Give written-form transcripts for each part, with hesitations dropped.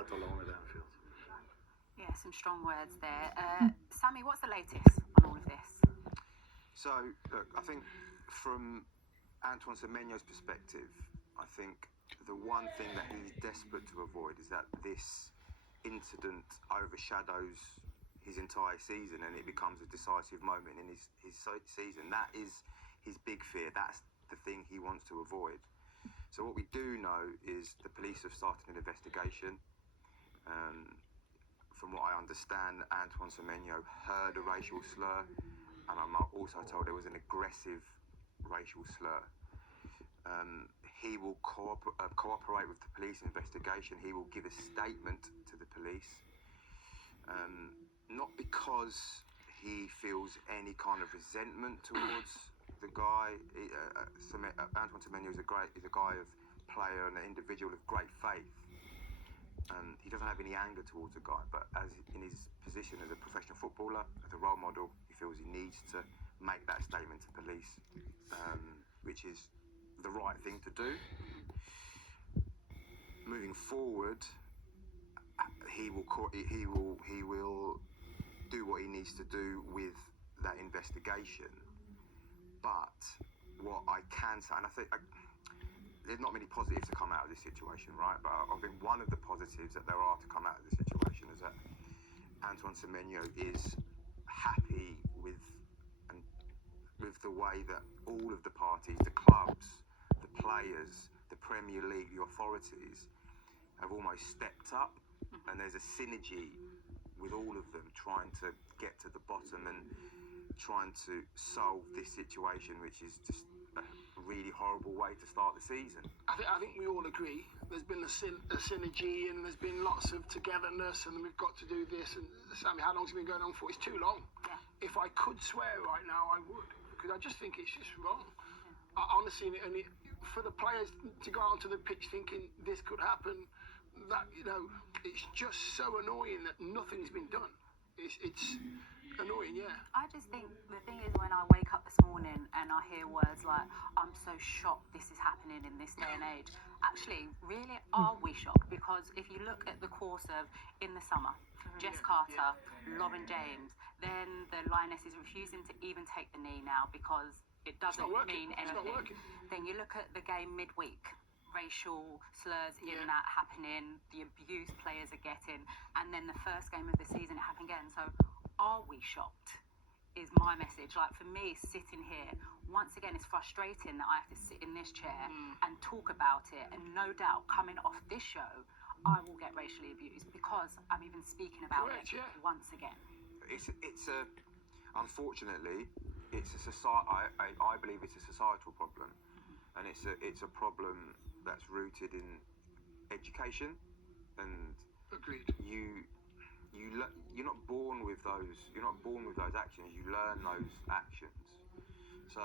allowed to alone it downfield. Yeah, some strong words there. Sammy, what's the latest on all of this? So, look, I think from Antoine Semenyo's perspective, I think the one thing that he's desperate to avoid is that this incident overshadows his entire season and it becomes a decisive moment in his season. That is his big fear. That's the thing he wants to avoid. So what we do know is the police have started an investigation. From what I understand, Antoine Semenyo heard a racial slur, and I'm also told there was an aggressive racial slur. He will cooperate with the police investigation. He will give a statement to the police, not because he feels any kind of resentment towards the guy. Antoine Semenyo is a guy of player and an individual of great faith. He doesn't have any anger towards the guy, but as in his position as a professional footballer, as a role model, he feels he needs to make that statement to police, which is the right thing to do. Moving forward, he will do what he needs to do with that investigation. But what I can say, and I think there's not many positives to come out of this situation, right? But I think one of the positives that there are to come out of this situation is that Antoine Semenyo is happy with the way that all of the parties, the clubs, the players, the Premier League, the authorities have almost stepped up, and there's a synergy with all of them trying to get to the bottom and trying to solve this situation, which is just a really horrible way to start the season. I think we all agree there's been a synergy and there's been lots of togetherness and we've got to do this. And Sammy, how long's it been going on for? It's too long. Yeah. If I could swear right now, I would, because I just think it's just wrong. Yeah. Honestly, for the players to go out onto the pitch thinking this could happen, that, it's just so annoying that nothing's been done. It's annoying, yeah. I just think the thing is, when I wake up this morning and I hear words like, I'm so shocked this is happening in this day and age, actually, really, are we shocked? Because if you look at the course of, in the summer, Jess Carter, Lauren James, then the Lionesses refusing to even take the knee now because it doesn't mean anything. Then you look at the game midweek, racial slurs in that happening, the abuse players are getting, and then the first game of the season it happened again. So are we shocked is my message. Like, for me, sitting here, once again, it's frustrating that I have to sit in this chair and talk about it, and no doubt coming off this show I will get racially abused because I'm even speaking about it once again. Unfortunately, it's a society. I believe it's a societal problem, and it's a problem that's rooted in education. And agreed. You're not born with those. You're not born with those actions. You learn those actions. So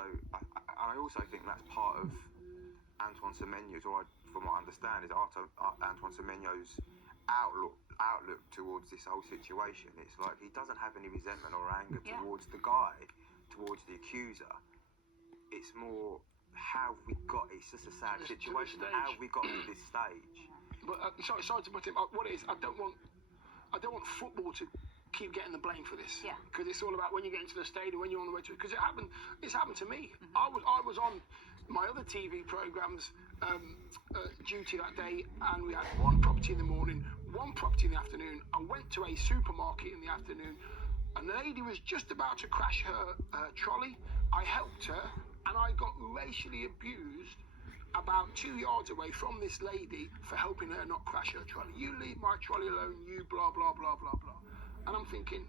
I also think that's part of Antoine Semenyo's, or from what I understand, is Antoine Semenyo's outlook towards this whole situation. It's like he doesn't have any resentment or anger towards the guy, towards the accuser. It's more, how have we got? It's just a sad situation. How have we got to this stage? But sorry to put him. What it is, I don't want football to keep getting the blame for this. Yeah. Because it's all about when you get into the stadium, when you're on the way to it. Because it's happened to me. I was on my other TV programs duty that day, and we had one property in the morning, one property in the afternoon. I went to a supermarket in the afternoon, and the lady was just about to crash her trolley. I helped her, and I got racially abused about 2 yards away from this lady for helping her not crash her trolley. You leave my trolley alone, you blah, blah, blah, blah, blah. And I'm thinking,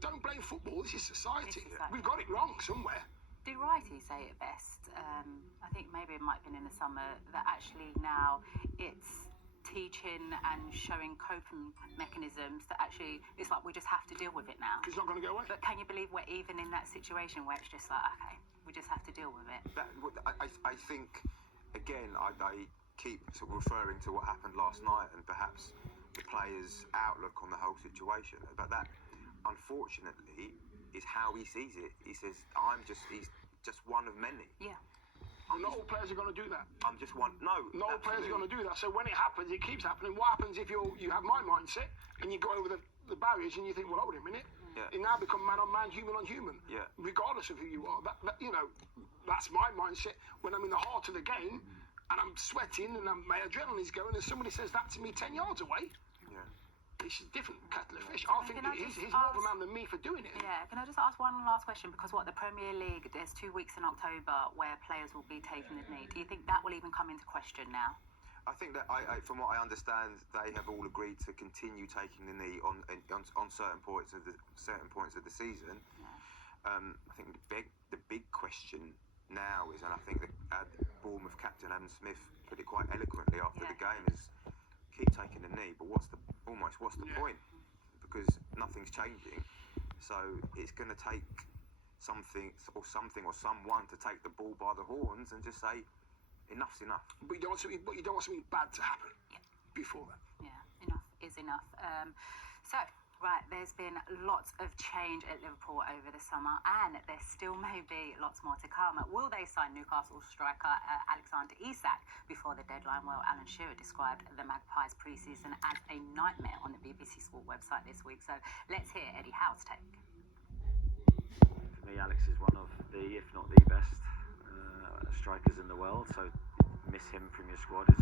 don't blame football, this is society. We've got it wrong somewhere. Did Wrighty say it best? I think maybe it might have been in the summer, that actually now it's teaching and showing coping mechanisms that actually, it's like we just have to deal with it now. It's not going to go away. But can you believe we're even in that situation where it's just like, okay, we just have to deal with it? I think, again, I keep sort of referring to what happened last night and perhaps the players' outlook on the whole situation. But that, unfortunately, is how he sees it. He says, he's just one of many. Yeah. Not all players are going to do that. I'm just one. No. Not all players are going absolutely. to do that. So when it happens, it keeps happening. What happens if you have my mindset and you go over the barriers and you think, well, hold a minute. Yeah. You now become man on man, human on human. Yeah. Regardless of who you are. That's my mindset when I'm in the heart of the game and I'm sweating and my adrenaline's going and somebody says that to me 10 yards away. Yeah. It's a different kettle of fish. I think he's more of a man than me for doing it. Yeah, can I just ask one last question? Because the Premier League, there's 2 weeks in October where players will be taking the knee. Do you think that will even come into question now? I think that from what I understand, they have all agreed to continue taking the knee on certain points of the season. Yeah. I think the big question now is, and I think that Bournemouth captain Adam Smith put it quite eloquently after the game, is keep taking the knee, but what's the point? Because nothing's changing. So it's going to take something or someone to take the bull by the horns and just say, enough's enough. But you don't want something bad to happen before that. Yeah, enough is enough. There's been lots of change at Liverpool over the summer, and there still may be lots more to come. Will they sign Newcastle striker Alexander Isak before the deadline? Well, Alan Shearer described the Magpies pre-season as a nightmare on the BBC Sport website this week. So let's hear Eddie Howe's take. For me, Alex is one of the, if not the best, strikers in the world. So miss him from your squad is